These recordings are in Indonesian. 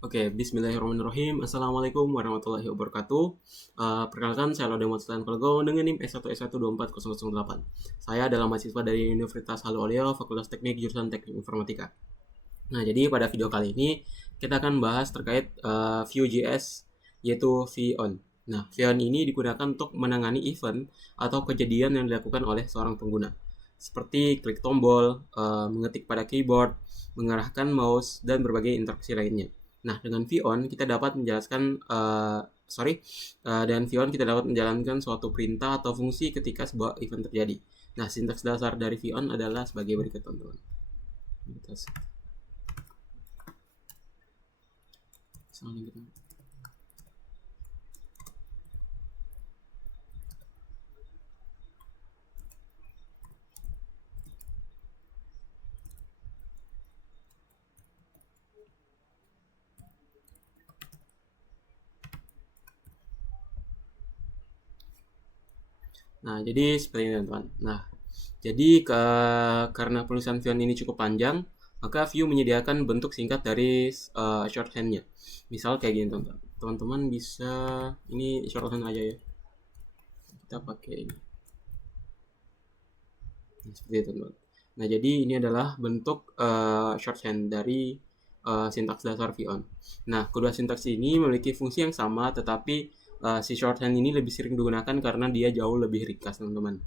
Oke, bismillahirrahmanirrahim. Assalamualaikum warahmatullahi wabarakatuh. Perkenalkan, saya Laude Muhammad Kolgo dengan NIM S1S1240008. Saya adalah mahasiswa dari Universitas Halu Oleo, Fakultas Teknik, jurusan Teknik Informatika. Nah, jadi pada video kali ini kita akan bahas terkait Vue.js, yaitu Vueon. Nah, Vueon ini digunakan untuk menangani event atau kejadian yang dilakukan oleh seorang pengguna, seperti klik tombol, mengetik pada keyboard, mengarahkan mouse, dan berbagai interaksi lainnya. Nah, dengan Vueon kita dapat menjelaskan dan Vueon kita dapat menjalankan suatu perintah atau fungsi ketika sebuah event terjadi. Nah, sintaks dasar dari Vueon adalah sebagai berikut, teman-teman. Nah, jadi seperti ini, teman-teman. Nah, jadi karena penulisan Vueon ini cukup panjang, maka Vue menyediakan bentuk singkat dari shorthand-nya. Misal kayak gini, teman-teman. Teman-teman bisa, ini shorthand aja ya. Kita pakai ini. Nah, seperti itu, teman-teman. Nah, jadi ini adalah bentuk shorthand dari sintaks dasar Vueon. Nah, kedua sintaks ini memiliki fungsi yang sama, tetapi si shorthand ini lebih sering digunakan karena dia jauh lebih ringkas, teman-teman.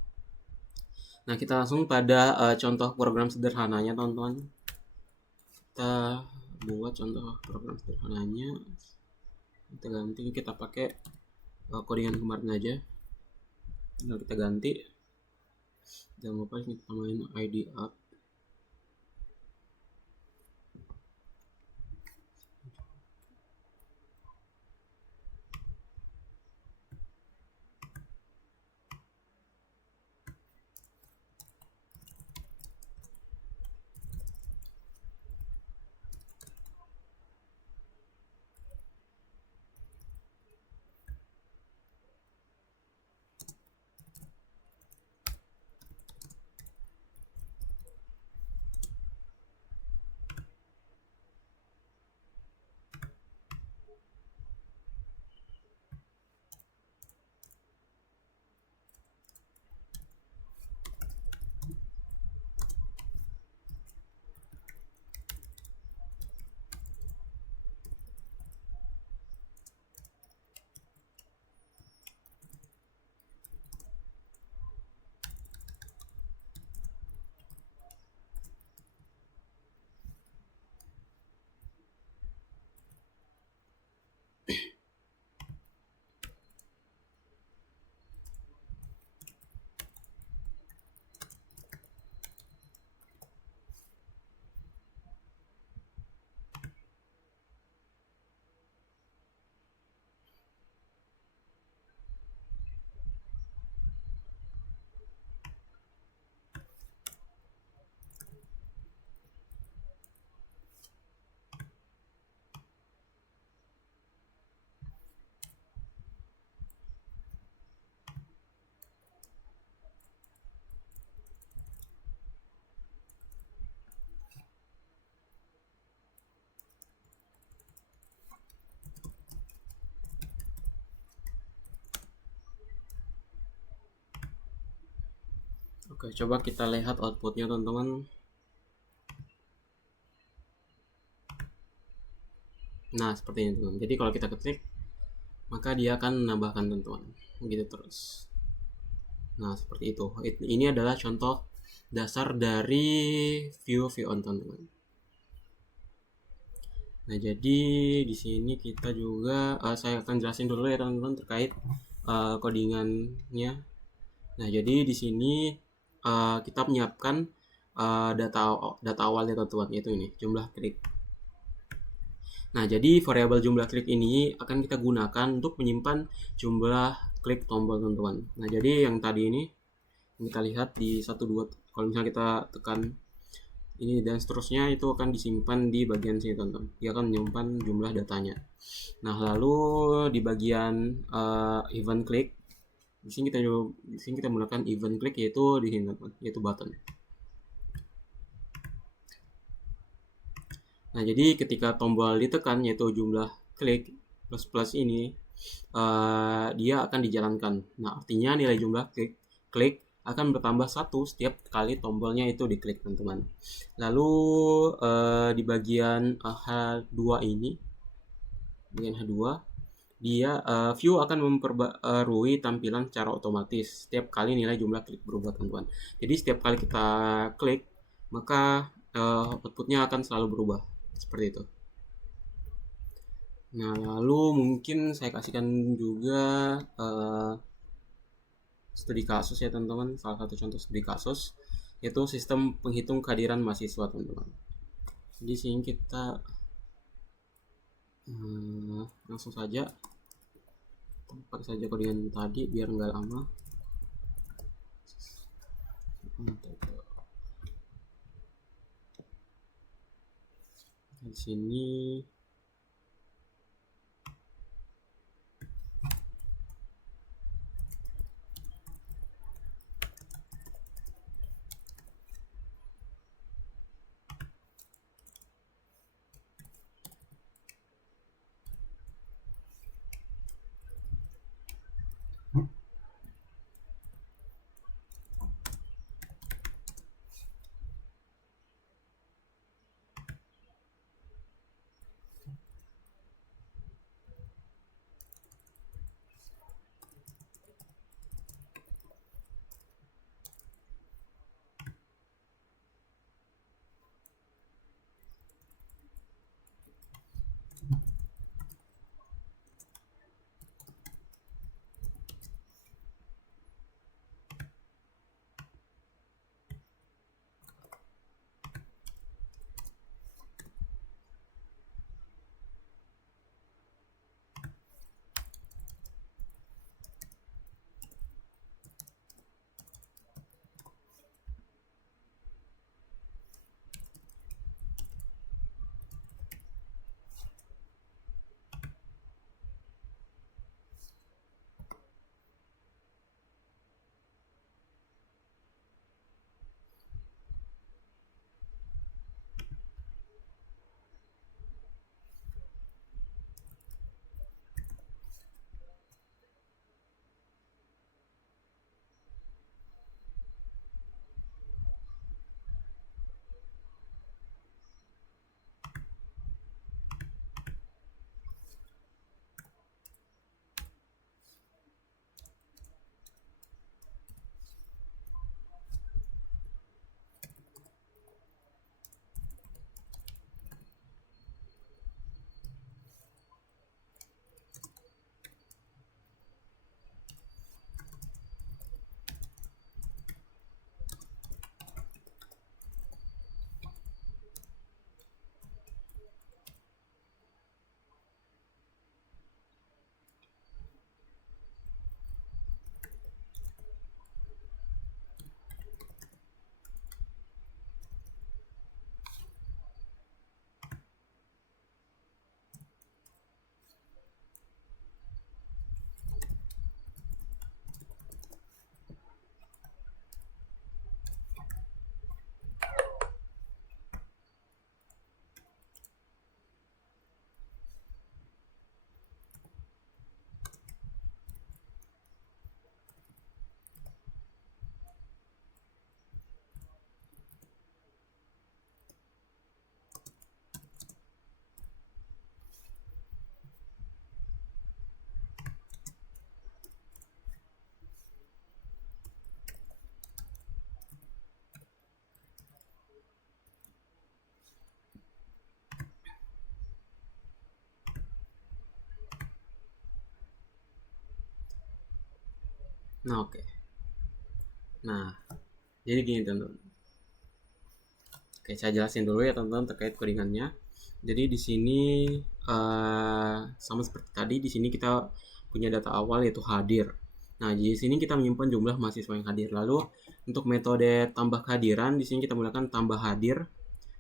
Nah, kita langsung pada contoh program sederhananya, teman-teman. Kita buat contoh program sederhananya. Kita pakai codingan kemarin aja. Tinggal kita ganti. Jangan lupa kita tambahin ID up. Oke, coba kita lihat outputnya, teman-teman. Nah, seperti ini, teman-teman. Jadi kalau kita ketik, maka dia akan menambahkan, teman-teman. Begitu terus. Nah, seperti itu. Ini adalah contoh dasar dari Vueon, teman-teman. Nah, jadi di sini kita juga saya akan jelasin dulu ya, teman-teman, terkait codingannya. Nah, jadi di sini kita menyiapkan data awalnya, teman-teman, yaitu ini, jumlah klik. Nah, jadi variabel jumlah klik ini akan kita gunakan untuk menyimpan jumlah klik tombol, teman-teman. Nah, jadi yang tadi ini kita lihat di 1 2, kalau misalnya kita tekan ini dan seterusnya, itu akan disimpan di bagian sini, teman-teman. Dia akan menyimpan jumlah datanya. Nah, lalu di bagian event click, di sini kita menggunakan event click, yaitu di sini, teman-teman, yaitu button. Nah, jadi ketika tombol ditekan yaitu jumlah klik plus ini dia akan dijalankan. Nah, artinya nilai jumlah klik akan bertambah satu setiap kali tombolnya itu diklik, teman-teman. Lalu di bagian H2 ini, bagian H2, dia view akan memperbarui tampilan secara otomatis setiap kali nilai jumlah klik berubah, teman-teman. Jadi setiap kali kita klik, maka outputnya akan selalu berubah seperti itu. Nah, lalu mungkin saya kasihkan juga studi kasus ya, teman-teman. Salah satu contoh studi kasus yaitu sistem penghitung kehadiran mahasiswa, teman-teman. Di sini kita langsung saja pakai saja codingan tadi biar nggak lama. Di sini oke. Nah, jadi gini, teman-teman. Oke, saya jelasin dulu ya, teman-teman, terkait codingannya. Jadi di sini sama seperti tadi, di sini kita punya data awal yaitu hadir. Nah, di sini kita menyimpan jumlah mahasiswa yang hadir. Lalu untuk metode tambah kehadiran, di sini kita menggunakan tambah hadir,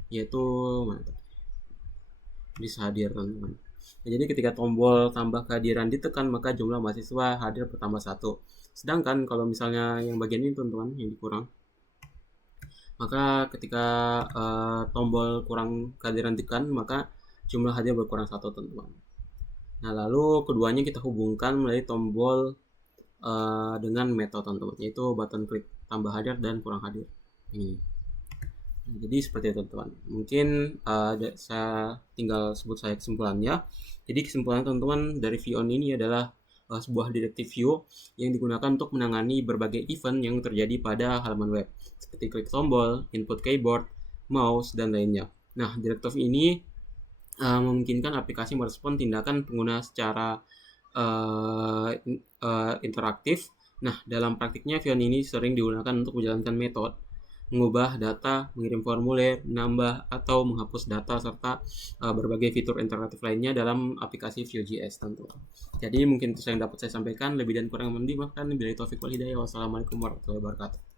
yaitu bisa hadir, teman-teman. Nah, jadi ketika tombol tambah kehadiran ditekan, maka jumlah mahasiswa hadir bertambah 1. Sedangkan kalau misalnya yang bagian ini, teman-teman, yang dikurang, Maka ketika tombol kurang kehadiran tekan, maka jumlah hadir berkurang 1, teman-teman. Nah, lalu keduanya kita hubungkan melalui tombol dengan metode, teman-teman, yaitu button klik tambah hadir dan kurang hadir ini. Nah, jadi seperti itu, teman-teman. Mungkin saya tinggal sebut saya kesimpulannya. Jadi kesimpulannya, teman-teman, dari view on ini adalah sebuah directive view yang digunakan untuk menangani berbagai event yang terjadi pada halaman web, seperti klik tombol, input keyboard, mouse, dan lainnya. Nah, directive ini memungkinkan aplikasi merespon tindakan pengguna secara interaktif. Nah, dalam praktiknya, view on ini sering digunakan untuk menjalankan metode mengubah data, mengirim formulir, menambah atau menghapus data, serta berbagai fitur interaktif lainnya dalam aplikasi Vue.js, tentu. Jadi mungkin itu yang dapat saya sampaikan. Lebih dan kurang mohon dimaafkan. Bila taufik wal hidayah. Wassalamualaikum warahmatullahi wabarakatuh.